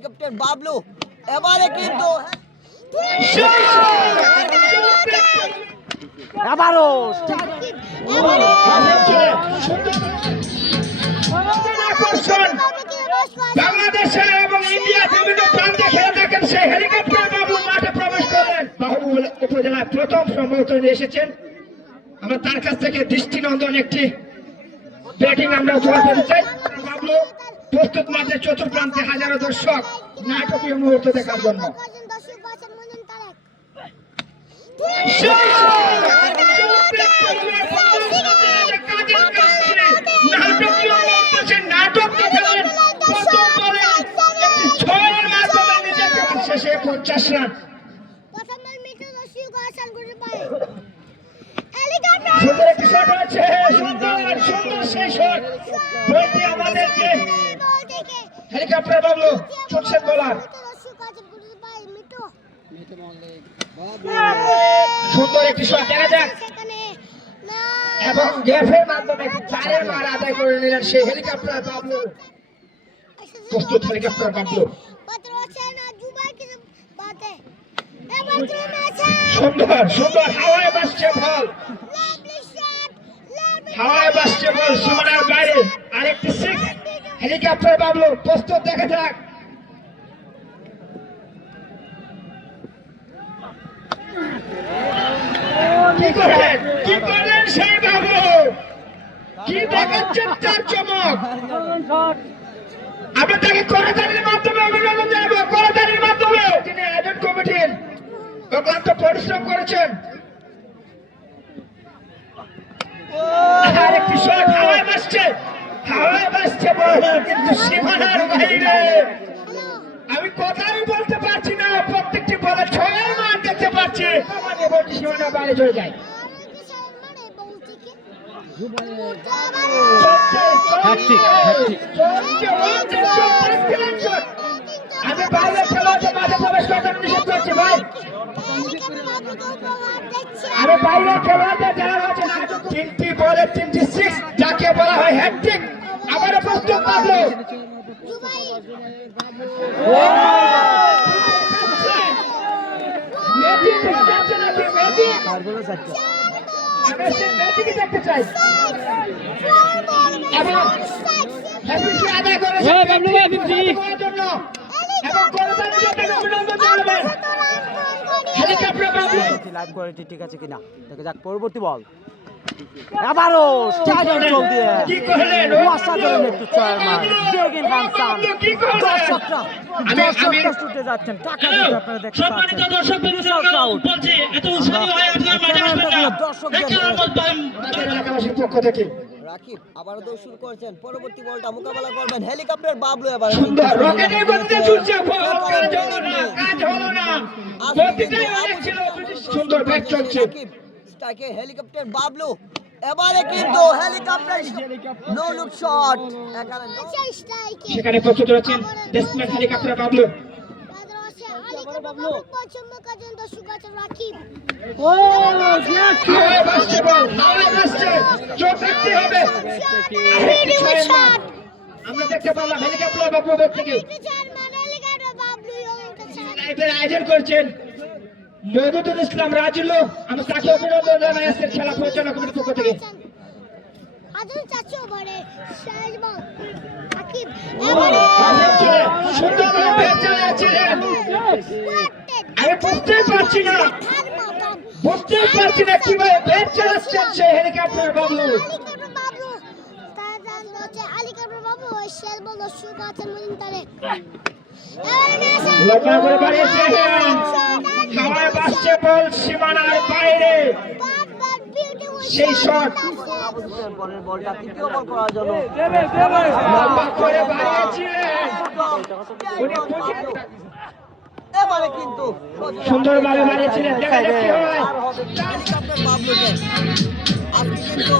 Helicopter Bablu এবারে কিন্তু আবারও বাংলাদেশের এবং ইন্ডিয়া বিভিন্ন প্রান্তে খেলে থাকেন সেই হেলিকপ্টার বাবু মাঠে প্রবেশ করলেন। বাহুবল উপজেলায় প্রথম সম্ভবত এসেছেন। আমরা তার কাছ থেকে দৃষ্টিনন্দন একটি ব্যাটিং আমরা উপহার পেতে চাই। বাবলু প্রস্তুত মাঠে চতুর্প্রান্তে হাজারো দর্শক নাটকীয় মুহূর্ত দেখার জন্য। শেষে 50 রান। সুন্দর একটি শট হয়েছে, সুন্দর সেই শট। বলটি আমাদের যে হেলিকপ্টার বাবলু ছুটছেন বোলার, সুন্দর একটি শট দেখা যাক এবং গ্যাপের মাধ্যমে 4 মার আদায় করে নিলেন সেই হেলিকপ্টার বাবলু। প্রস্তুত হেলিকপ্টার বাবলু, সুন্দর সুন্দর হাওয়ায় ভাসছে বল, হাওয়ায় ভাসছে বল সীমানার বাইরে। আরেকটি সিক্স হেলিকপ্টার বাবলু প্রস্তুত দেখা যাক। কি করলেন সেই বাবলু, কি দেখাচ্ছেন তার চমক। আমরা তাকে করতালির মাধ্যমে অভিনন্দন জানাবো, করতালির মাধ্যমে। তিনি আয়োজন কমিটির অক্লান্ত পরিশ্রম করেছেন। আরেকটি শট হাওয়ায় ভাসছে, হাওয়ায় ভাসছে বল কিন্তু সীমানার বাইরে। আমি কথাই বলতে পারছি না, প্রত্যেকটি বলে 6 মান দেখতে পাচ্ছি, বলটি সীমানার বাইরে চলে যায়। আমি বাইরে খেলোয়াড়দের মাঠে প্রবেশ করতে নিষেধ করছি ভাই। আমি বাইরে খেলোয়াড়দের যারা রয়েছে 3টি বলে 3টি সিক্স, যাকে বলা হয় হ্যাটট্রিক। আবারও প্রস্তুত বাবলু, দেখতে চাই এবং হ্যাটট্রিক আদায় করেছেন জন্য এবং অভিনন্দন জানাবেন হেলিকপ্টার বাবলু। লাইভ কোয়ালিটি ঠিক আছে কিনা দেখা যাক। পরবর্তী বল আবারও স্টাইল চল দিয়ে কি করলেন অসাধারণ একটু ছয় মার বেগিন হানসান। দর্শকরা ছুটে যাচ্ছেন, টাকা দিতে আপনারা দেখতে পাচ্ছেন। বিশাল ক্রাউড বলছি এত উৎসাহী হয় আপনারা মাঠে আসবেন না। এলাকাবাসীর পক্ষ থেকে রাকিব আবারও দৌড় শুরু করেছেন। পরবর্তী বলটা মোকাবেলা করবেন হেলিকপ্টার বাবলু। এবার সুন্দর রকেটের গতিতে ছুটছে বল, কাজ হলো না, কাজ হলো না। গতিটাই অনেক ছিল, সুন্দর ব্যাট চলছে। তাকে হেলিকপ্টার বাবলু এবারে কিন্তু হেলিকপ্টার নো লুক শট। সেখানে প্রস্তুত রয়েছেন ডেসম্যান হেলিকপ্টার বাবলু। হাওয়ায় ভাসছে বল, হাওয়ায় ভাসছে, চোখ রাখতে হবে। আমরা দেখতে পেলাম হেলিকপ্টার বাবলু থেকে লাইভের আয়োজন করছেন মহিদুল ইসলাম রাজুল। আমি তাকে অভিনন্দন জানাই আজকের খেলা পরিচালনা কমিটির পক্ষ থেকে। আমি বুঝতেই পারছি না, বুঝতেই পারছি না কিভাবে ব্যাট চালাচ্ছেন সেই হেলিকপ্টার বাবলু। লম্বা করে বাড়িয়েছেন, হাওয়ায় ভাসছে বল সীমানার বাইরে। সেই শট বলটা তৃতীয় বল করার জন্য লম্বা করে বাড়িয়েছিলেন, এবারে কিন্তু সুন্দরভাবে বাড়িয়েছিলেন। দেখা যাক কি হয়। হেলিকপ্টার বাবলুকে আজকে কিন্তু